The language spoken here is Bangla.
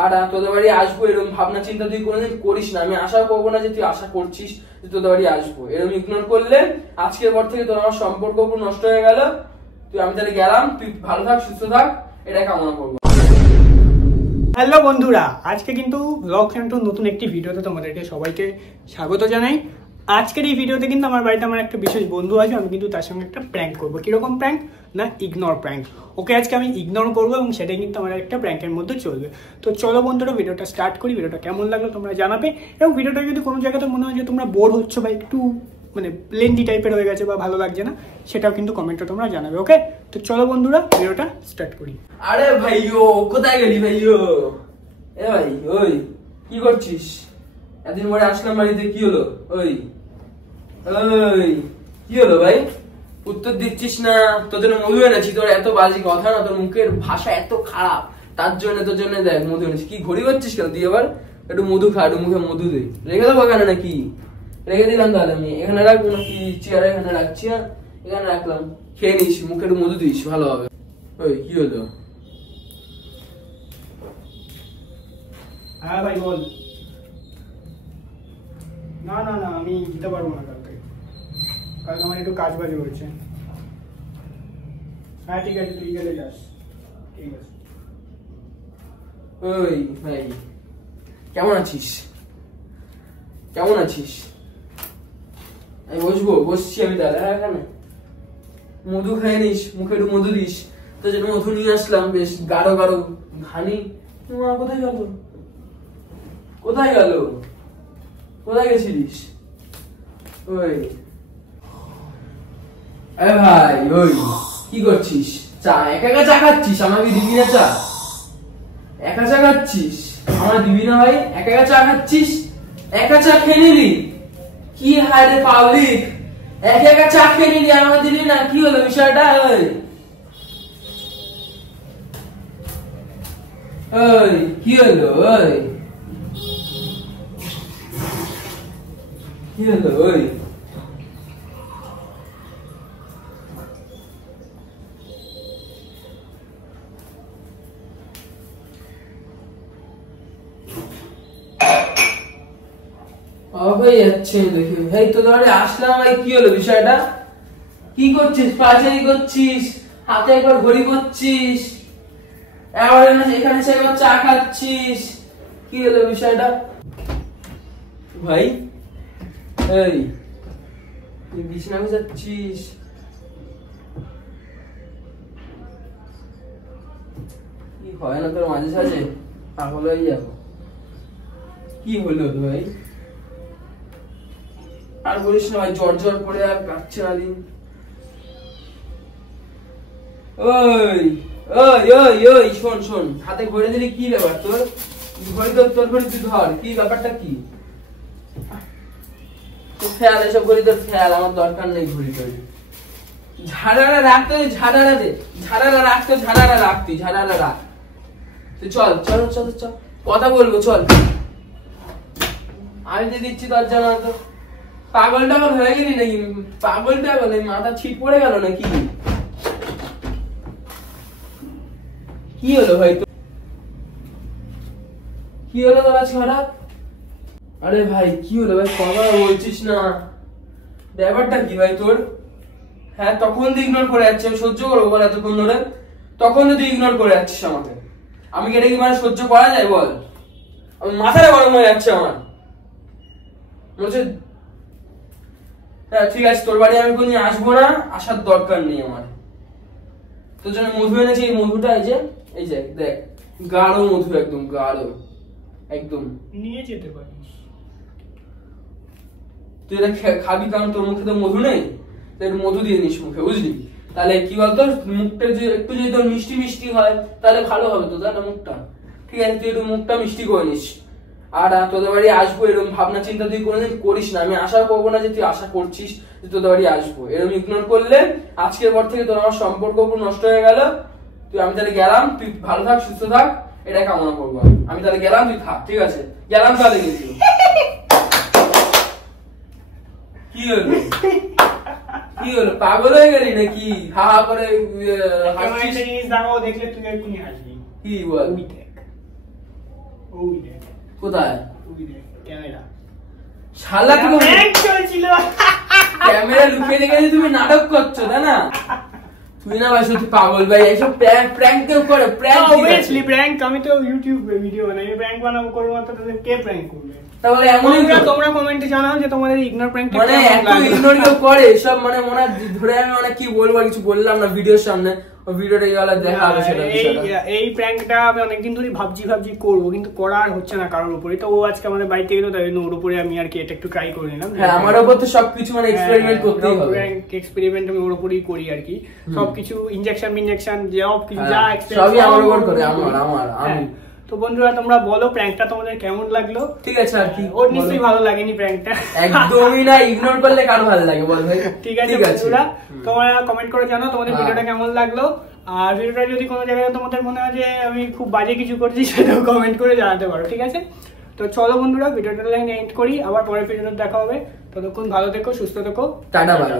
আর তোদের বাড়ি আসবো এরকম ভাবনা চিন্তা তুই কোনোদিন করিস না। আমি আশা করবো না যে তুই আশা করছিস যে তোদের বাড়ি আসবো। এরকম ইগনোর করলে আজকের পর থেকে তোর আমার সম্পর্ক পুরো নষ্ট হয়ে গেল। আমি তাহলে গেলাম, তুই ভালো থাক, সুস্থ থাক, এটাই কামনা করবো। হ্যালো বন্ধুরা, আজকে কিন্তু ব্লগ সেন্টার নতুন একটি ভিডিওতে তোমাদেরকে সবাইকে স্বাগত জানাই। আজকের এই ভিডিওতে কিন্তু আমার বাড়িতে আমার একটা বিশেষ বন্ধু আছে, আমি কিন্তু তার সঙ্গে একটা প্র্যাঙ্ক করবো। কিরকম প্র্যাঙ্ক না, ইগনোর প্র্যাঙ্ক। ওকে আজকে আমি ইগনোর করবো এবং সেটাই কিন্তু আমার একটা প্র্যাঙ্কের মধ্যে চলবে। তো চলো বন্ধুরা ভিডিওটা স্টার্ট করি। ভিডিওটা কেমন লাগলো তোমরা জানাবে, এবং ভিডিওটা যদি কোনো জায়গাতে মনে হয় যে তোমরা বোর হচ্ছ বা একটু মানে লেন্দি টাইপের হয়ে গেছে বা ভালো লাগছে না, সেটাও কিন্তু কমেন্টে তোমরা জানাবে। ওকে, তো চলো বন্ধুরা ভিডিওটা স্টার্ট করি। আরে ভাইও, কোথায় গেলি ভাইও? এ ভাই, ওই কি করছিস? এতদিন পরে আসলাম বাড়িতে, কি হলো? ওই ওই কি হলো ভাই? উত্তর দিচ্ছিস না। তোর জন্য মধু এনেছি। তোর এত বাজে কথা না, তোর মুখের ভাষা এত খারাপ, তার জন্য তোর জন্য দেখ মধু এনেছি। কি ঘড়ি করছিস কেন তুই? আবার একটু মধু খা, একটু মুখে মধু দে। রেখে দেবো এখানে নাকি? রেখে দিলাম তাহলে আমি এখানে রাখবো নাকি? চেয়ারে এখানে রাখছি, হ্যাঁ এখানে রাখলাম। খেয়ে নিস, মুখে একটু মধু দিস, ভালো হবে। ওই কি হলো? হ্যাঁ ভাই বল। না না না, আমি দিতে পারবো না কালকে আমার একটু কাজ বাজে হয়েছে। হ্যাঁ ঠিক আছে, তুই গেলে যাস। ঠিক আছে। ওই ভাই, কেমন আছিস? কেমন আছিস? আমি বসবো, বসছি আমি তাহলে। হ্যাঁ এখানে মধু খেয়ে নিস, মুখে একটু মধু দিস। তো যেটা মধু নিয়ে আসলাম, বেশ গাঢ় গাঢ় ঘানি। তোমার কোথায় গেল? কোথায় গেল? কোথায় গেছিলিস? ওই ভাই, ওই কি করছিস? চা একা একা চা খাচ্ছিস? আমাকে দিবি না চা? একা চা খাচ্ছিস, আমার দিবি না ভাই? একা একা চা খাচ্ছিস, একা চা খেয়ে নিবি? কি হায় রে পাবলিক, একা একা চা খেয়ে নিবি, আমাকে দিবি না? কি হলো বিষয়টা? ওই কি হলো? ওই কি হলো? ওই অবাই যাচ্ছে দেখি। ভাই তোদের বাড়ি আসলাম ভাই, কি হলো বিষয়টা? কি করছিস? পাঁচারি করছিস, হাতে একবার ঘড়ি করছিস, এখানে সে একবার চা খাচ্ছিস। কি হলো বিষয়টা ভাই? এই তুই বিছানা গুছাচ্ছিস? কি হয় না তোর মাঝে সাঝে? পাগল হয়ে যাবো। কি হলো ভাই? আর বলিস না ভাই, জ্বর জ্বর করে আর কাটছে না দিন। ওই ওই ওই ওই শোন শোন, হাতে ঘড়ি দিলি কি ব্যাপার তোর? ঘড়ি তোর ঘড়ি তুই ধর, কি ব্যাপারটা কি? খেয়াল, এসব ঘড়ি তোর খেয়াল, আমার দরকার নেই ঘড়ি টড়ি। ঝাড়ারা রাখতে, ঝাড়ারা দে, ঝাড়ারা রাখতে, ঝাড়ারা রাখতি, ঝাড়ারা রাখ। তুই চল চল চল চল, কথা বলবো চল। আমি দিয়ে দিচ্ছি দরজা না তো। পাগল টাগল হয়ে গেলি নাকি? পাগল টাগল, এই মাথা ছিট পড়ে গেল নাকি? কি হলো ভাই? কি হলো তোর আজকে হঠাৎ? আরে ভাই কি হলো ভাই, কথা বলছিস না? ব্যাপারটা কি ভাই তোর? হ্যাঁ তখন তুই ইগনোর করে যাচ্ছিস, আমি সহ্য করবো বল এতক্ষণ ধরে? তখন তুই ইগনোর করে যাচ্ছিস আমাকে। আমি কি এটা কি মানে সহ্য করা যায় বল? আমার মাথাটা গরম হয়ে যাচ্ছে আমার। বলছে হ্যাঁ ঠিক আছে, তোর বাড়ি আমি কোনদিন আসবো না, আসার দরকার নেই আমার। তোর জন্য মধু এনেছি, এই মধুটা এই যে দেখ, গাঢ় মধু, একদম গাঢ়, একদম নিয়ে যেতে পারিস। তুই এটা খাবি, কারণ তোর মুখে তো মধু নেই, তাই মধু দিয়ে নিস মুখে, বুঝলি? তাহলে কি বলতো, মুখটা যে একটু যদি তোর মিষ্টি মিষ্টি হয় তাহলে ভালো হবে তো, তাই না? মুখটা ঠিক আছে, তুই একটু মুখটা মিষ্টি করে নিস। আর তোদের বাড়ি আসবো এরকম ভাবনা চিন্তা তুই কোনোদিন করিস না। আমি আশা করবো না যে তুই আশা করছিস যে তোদের বাড়ি আসবো। এরকম ইগনোর করলে আজকের পর থেকে তোর আমার সম্পর্ক পুরো নষ্ট হয়ে গেল। আমি তাহলে গেলাম, তুই ভালো থাক, সুস্থ থাক, এটাই কামনা করবো। আমি তাহলে গেলাম, তুই থাক। ঠিক আছে, গেলাম তাহলে। গেছি কি হলো? কি হলো, পাগল হয়ে গেলি নাকি? হা হা করে জিনিস দেখাবো, দেখলে তুই এক্ষুনি হাসবি। কি বল? ওই দেখ কোথায়? ওই দেখ ক্যামেরা। শালা তুমি প্র্যাঙ্ক চলছিল। ক্যামেরা লুকিয়ে রেখে তুমি নাটক করছো তাই না? তুই না ভাই সত্যি পাগল ভাই, এইসব প্র্যাঙ্ক কেউ করে? প্র্যাঙ্ক অবভিয়াসলি প্র্যাঙ্ক, আমি তো ইউটিউব ভিডিও বানাই, আমি প্র্যাঙ্ক বানাবো করবো তো তাদের কে প্র্যাঙ্ক করবে? তাহলে এমনই তো। তোমরা কমেন্টে জানাও যে তোমাদের ইগনোর প্র্যাঙ্ক মানে এত ইগনোর কেউ করে সব, মানে মনে হয় ধরে আমি মানে কি বলবো, আর কিছু বললাম না ভিডিওর সামনে, ওই ভিডিওটা গেলে দেখা হবে সেটা। এই প্র্যাঙ্কটা আমি অনেকদিন ধরে ভাবছি করবো, কিন্তু করা আর হচ্ছে না কারোর উপরে। তো ও আজকে আমাদের বাড়িতে এলো, তাই জন্য ওর উপরে আমি আর কি এটা একটু ট্রাই করে নিলাম। হ্যাঁ, আমার উপর তো সবকিছু মানে এক্সপেরিমেন্ট করতেই হবে। এক্সপেরিমেন্ট আমি ওর উপরেই করি আর কি, সবকিছু ইনজেকশন সব কিছু যা সবই আমার উপর করে, আমি। তো বন্ধুরা তোমরা বলো প্র্যাঙ্কটা তোমাদের কেমন লাগলো? ঠিক আছে, আর কি ওর নিশ্চয়ই ভালো লাগেনি প্র্যাঙ্কটা। একদমই না, ইগনোর করলে কার ভালো লাগে বল ভাই? ঠিক আছে বন্ধুরা, তোমরা কমেন্ট করে জানাও তোমাদের ভিডিওটা কেমন লাগলো। আর ভিডিওটা যদি কোনো জায়গায় তোমাদের মনে হয় যে আমি খুব বাজে কিছু করছি, সেটাও কমেন্ট করে জানাতে পারো, ঠিক আছে? তো চলো বন্ধুরা, ভিডিওটা এন্ড করি, আবার পরের ভিডিওতে দেখা হবে। ততক্ষণ ভালো থেকো, সুস্থ থেকো, টাটা বাই।